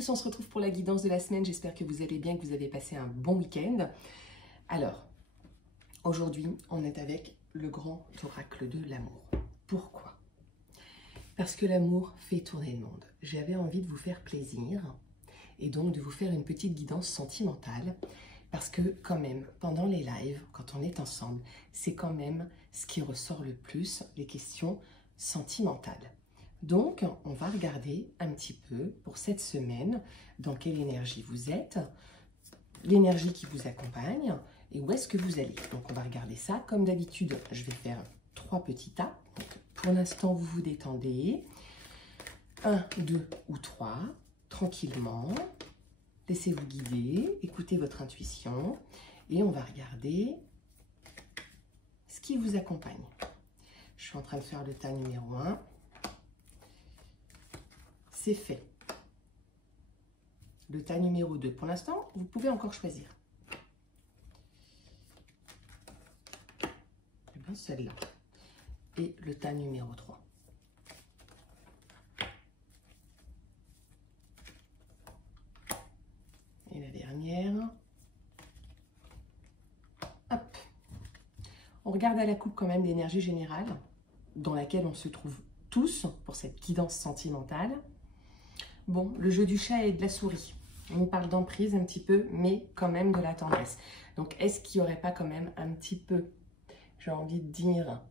tous, on se retrouve pour la guidance de la semaine. J'espère que vous allez bien, que vous avez passé un bon week-end. Alors, aujourd'hui, on est avec le grand oracle de l'amour. Pourquoi? Parce que l'amour fait tourner le monde. J'avais envie de vous faire plaisir et donc de vous faire une petite guidance sentimentale. Parce que quand même, pendant les lives, quand on est ensemble, c'est quand même ce qui ressort le plus, les questions sentimentales. Donc, on va regarder un petit peu pour cette semaine dans quelle énergie vous êtes, l'énergie qui vous accompagne et où est-ce que vous allez. Donc, on va regarder ça. Comme d'habitude, je vais faire 3 petits tas. Donc, pour l'instant, vous vous détendez. 1, 2 ou 3, tranquillement. Laissez-vous guider, écoutez votre intuition et on va regarder ce qui vous accompagne. Je suis en train de faire le tas numéro 1. C'est fait. Le tas numéro 2. Pour l'instant, vous pouvez encore choisir. Eh bien, celle-là. Et le tas numéro 3. Et la dernière. Hop. On regarde à la coupe quand même l'énergie générale dans laquelle on se trouve tous pour cette guidance sentimentale. Bon, le jeu du chat et de la souris. On parle d'emprise un petit peu, mais quand même de la tendresse. Donc, est-ce qu'il n'y aurait pas quand même un petit peu, j'ai envie de dire,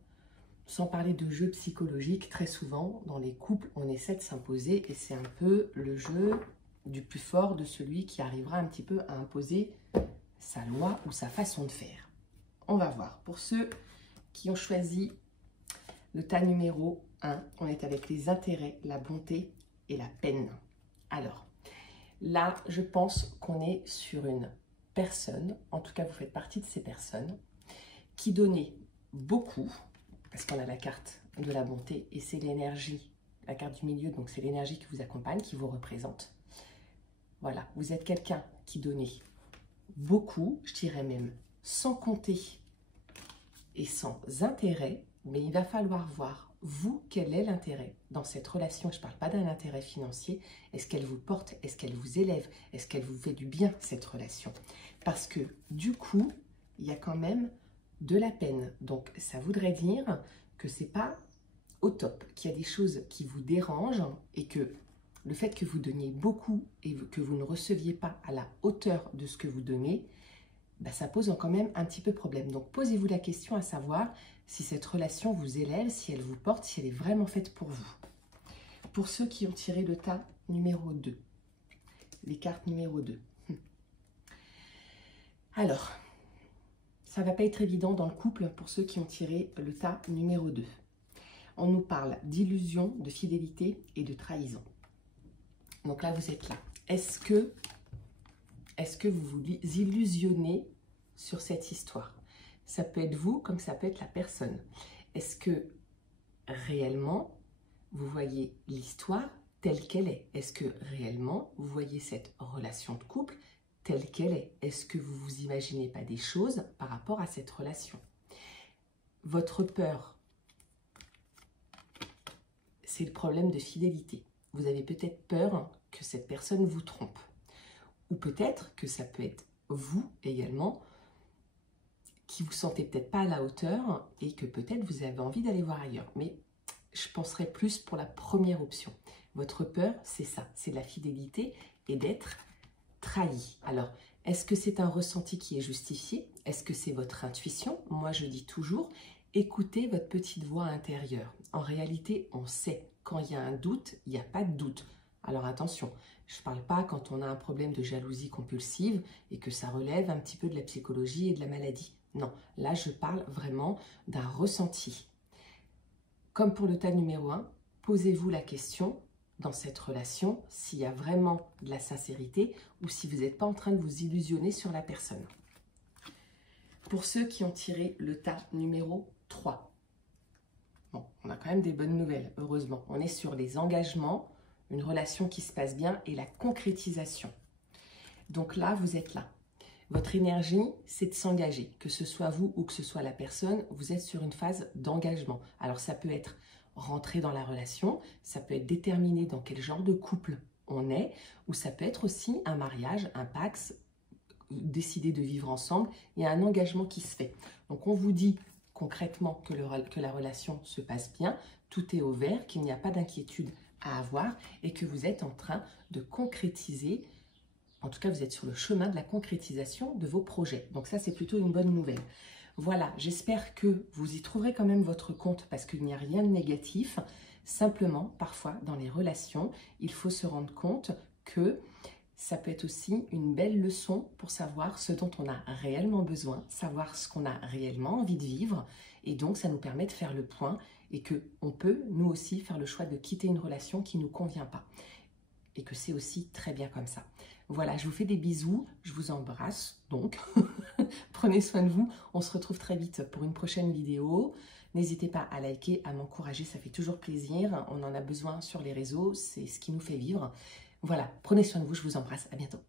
sans parler de jeu psychologique, très souvent, dans les couples, on essaie de s'imposer et c'est un peu le jeu du plus fort, de celui qui arrivera un petit peu à imposer sa loi ou sa façon de faire. On va voir. Pour ceux qui ont choisi le tas numéro 1, on est avec les intérêts, la bonté et la peine. Alors, là, je pense qu'on est sur une personne, en tout cas vous faites partie de ces personnes, qui donnait beaucoup, parce qu'on a la carte de la bonté et c'est l'énergie, la carte du milieu, donc c'est l'énergie qui vous accompagne, qui vous représente. Voilà, vous êtes quelqu'un qui donnait beaucoup, je dirais même sans compter et sans intérêt, mais il va falloir voir, vous, quel est l'intérêt dans cette relation. Je ne parle pas d'un intérêt financier. Est-ce qu'elle vous porte? Est-ce qu'elle vous élève? Est-ce qu'elle vous fait du bien, cette relation? Parce que, du coup, il y a quand même de la peine. Donc, ça voudrait dire que ce n'est pas au top, qu'il y a des choses qui vous dérangent et que le fait que vous donniez beaucoup et que vous ne receviez pas à la hauteur de ce que vous donnez, ben, ça pose quand même un petit peu problème. Donc, posez-vous la question à savoir si cette relation vous élève, si elle vous porte, si elle est vraiment faite pour vous. Pour ceux qui ont tiré le tas numéro 2, les cartes numéro 2. Alors, ça ne va pas être évident dans le couple pour ceux qui ont tiré le tas numéro 2. On nous parle d'illusion, de fidélité et de trahison. Donc là, vous êtes là. Est-ce que vous vous illusionnez sur cette histoire? Ça peut être vous comme ça peut être la personne. Est-ce que réellement vous voyez l'histoire telle qu'elle est? Est-ce que réellement vous voyez cette relation de couple telle qu'elle est? Est-ce que vous vous imaginez pas des choses par rapport à cette relation? Votre peur, c'est le problème de fidélité. Vous avez peut-être peur que cette personne vous trompe. Ou peut-être que ça peut être vous également qui vous sentez peut-être pas à la hauteur et que peut-être vous avez envie d'aller voir ailleurs. Mais je penserais plus pour la première option. Votre peur, c'est ça, c'est la fidélité et d'être trahi. Alors, est-ce que c'est un ressenti qui est justifié? Est-ce que c'est votre intuition? Moi, je dis toujours, écoutez votre petite voix intérieure. En réalité, on sait. Quand il y a un doute, il n'y a pas de doute. Alors attention, je ne parle pas quand on a un problème de jalousie compulsive et que ça relève un petit peu de la psychologie et de la maladie. Non, là je parle vraiment d'un ressenti. Comme pour le tas numéro 1, posez-vous la question dans cette relation s'il y a vraiment de la sincérité ou si vous n'êtes pas en train de vous illusionner sur la personne. Pour ceux qui ont tiré le tas numéro 3, bon, on a quand même des bonnes nouvelles, heureusement. On est sur les engagements, une relation qui se passe bien et la concrétisation. Donc là, vous êtes là. Votre énergie, c'est de s'engager. Que ce soit vous ou que ce soit la personne, vous êtes sur une phase d'engagement. Alors ça peut être rentrer dans la relation, ça peut être déterminer dans quel genre de couple on est, ou ça peut être aussi un mariage, un pax, décider de vivre ensemble, il y a un engagement qui se fait. Donc on vous dit concrètement que la relation se passe bien, tout est au vert, qu'il n'y a pas d'inquiétude à avoir et que vous êtes en train de concrétiser, en tout cas vous êtes sur le chemin de la concrétisation de vos projets. Donc ça c'est plutôt une bonne nouvelle. Voilà, j'espère que vous y trouverez quand même votre compte parce qu'il n'y a rien de négatif. Simplement, parfois, dans les relations, il faut se rendre compte que ça peut être aussi une belle leçon pour savoir ce dont on a réellement besoin, savoir ce qu'on a réellement envie de vivre. Et donc, ça nous permet de faire le point et qu'on peut, nous aussi, faire le choix de quitter une relation qui ne nous convient pas. Et que c'est aussi très bien comme ça. Voilà, je vous fais des bisous, je vous embrasse donc. Prenez soin de vous, on se retrouve très vite pour une prochaine vidéo. N'hésitez pas à liker, à m'encourager, ça fait toujours plaisir. On en a besoin sur les réseaux, c'est ce qui nous fait vivre. Voilà, prenez soin de vous, je vous embrasse, à bientôt.